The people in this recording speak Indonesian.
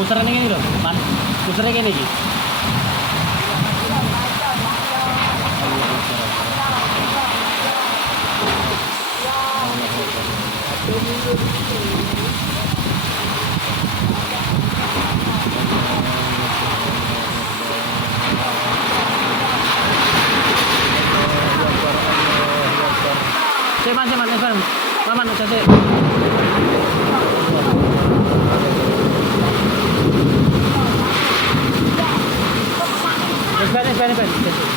muternya gini loh, man. Muternya gini iki. Cuman, Evan. Paman, cek. Evan.